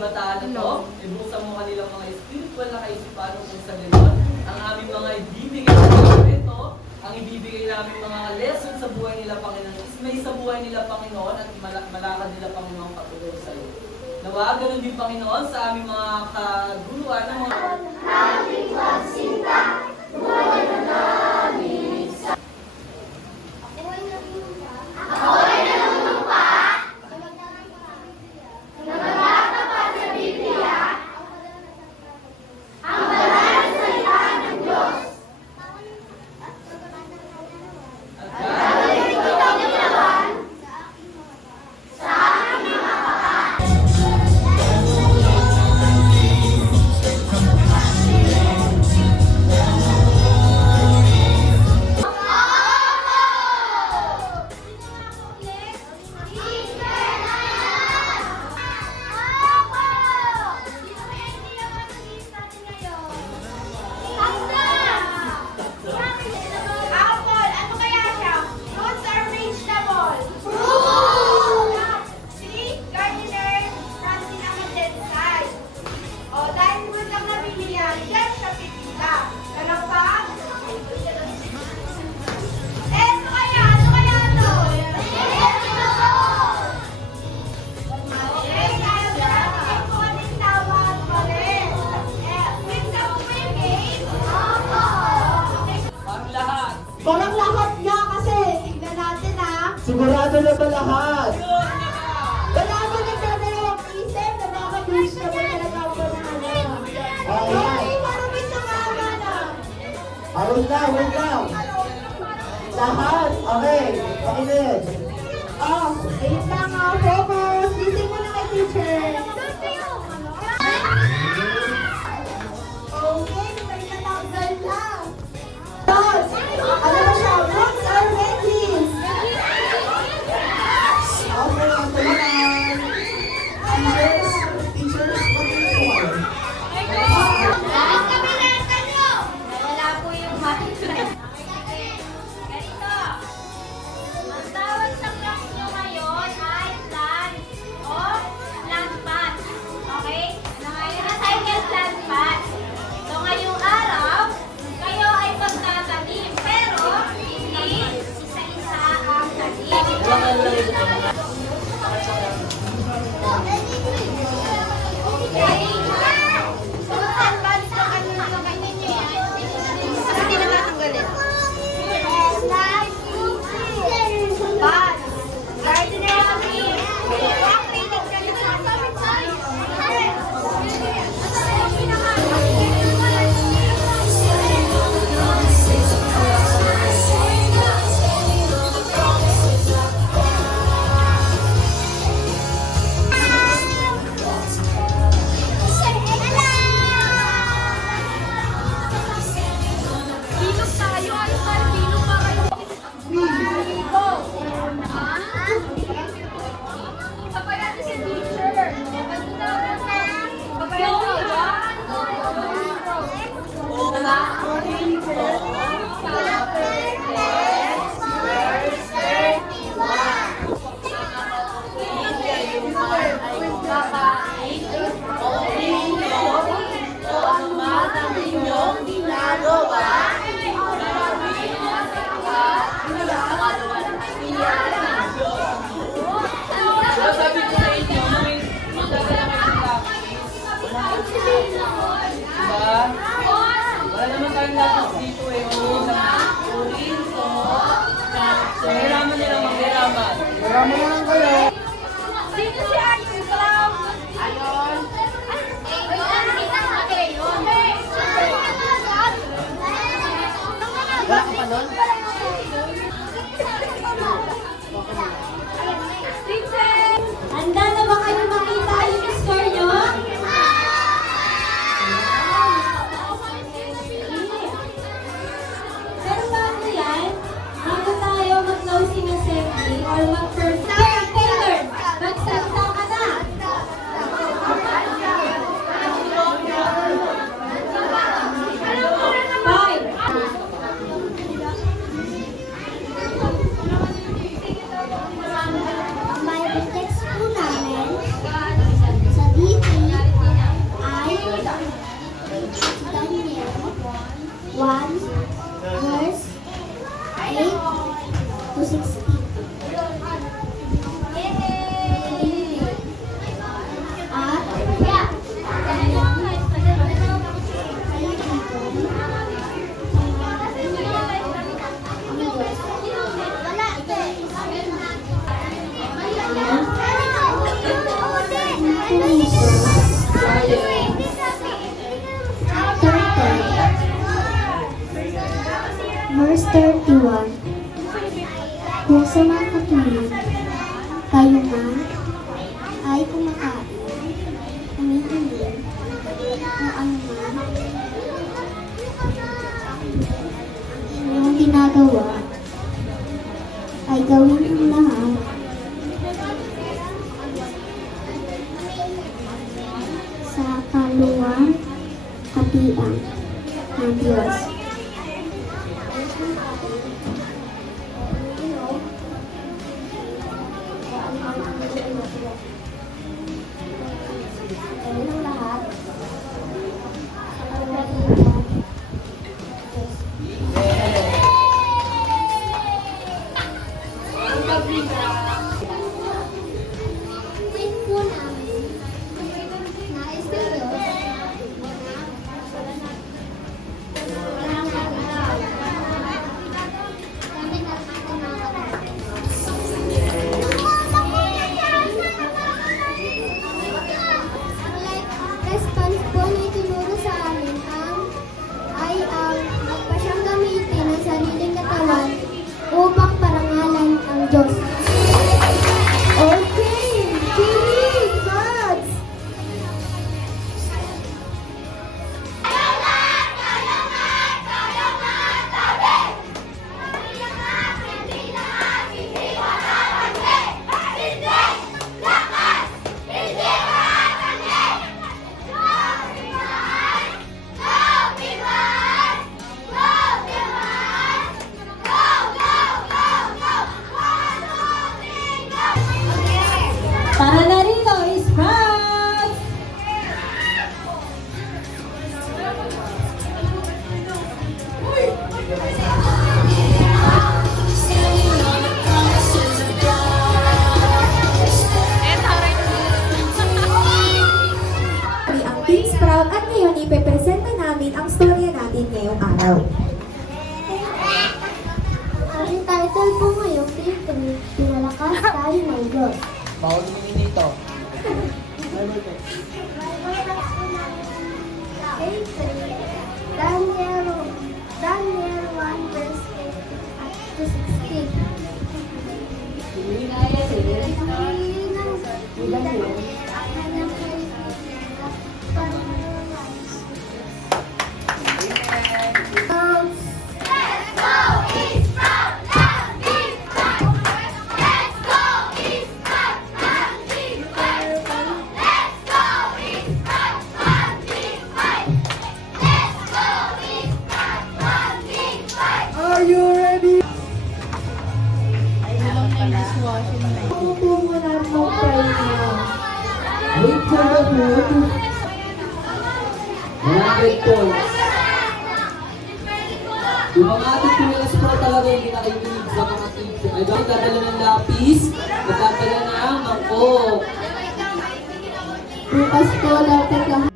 kabataan na to, ibuksan mo kanilang mga spiritual na kaisipan kung sa gano'n, ang aming mga ibibigay na kwento, ang ibibigay namin mga lesson sa buhay nila, Panginoon, is may sa buhay nila, Panginoon, at malakad nila, Panginoon, patulong sa iyo. Nawa, ganun din, Panginoon, sa aming mga kaguluhan ng mga ating pagsinta, buhay na namin sa... Ako'y nanunumpa, nagtatapat sa Biblia, ang banal na salita ng Diyos. At gagawin ko itong ginawan sa aking mga kapatid. Parang lahat nga kasi. Tignan natin ha. Sigurado na ba lahat? Wala ba nagdadalawang isip na baka gusto na ba talaga ang pangalan? Okay, marami sa mga na. Wait lang. Lahat? Okay. Pakinig. Wait lang ha. Focus. Lising mo na kay teacher. Okay, may natanggal na. Thoughts. Ano ba siya? Books are ready. Okay, ang talaman. Teachers, what do you want? Bakit kami natin nyo? Wala po yung ganito. Ang tawag sa class nyo ngayon ay plant o plant pot. Okay? Ano nga yun? Recycle plant pot. So ngayong araw, kayo ay pagtatanim. Pero hindi isa-isa ang tanim. sabi ko sa inyo, may magdadala kayo ng lapis. Diba? Wala naman tayong lapis dito eh. Urin ko. So, hiraman nila maghiraman. Marami na lang kayo. Sino si Ayon? Ayon? Wala ka pa nun? Handa na ba kayo makita yung score nyo? Pero bago yan, bago tayo mag-closing assembly or mag-first Wait po namin. Nais kayo. Response po na itinuro sa amin ay ang magpasyang gamitin ang sariling katawan upang parangalan ang Diyos. Okay, kilig, Mads! Pananarito is Mads! Kami ang Team Sprout at ngayon ipepresenta namin ang storya natin ngayong araw. Ang title po ngayong Victory, pinalakas tayo ng Diyos. Bawal naman dito. Daniel 1 verse 8 to 16. Are you ready? Ako po muna mag-pray na. Wait for the mood. 100 points. Yung mga ating pilas po talaga yung nakikinig sa mga teacher. Ay, bakit dadala ng lapis? Magdadala ng mangkok. Bukas po dapat lahat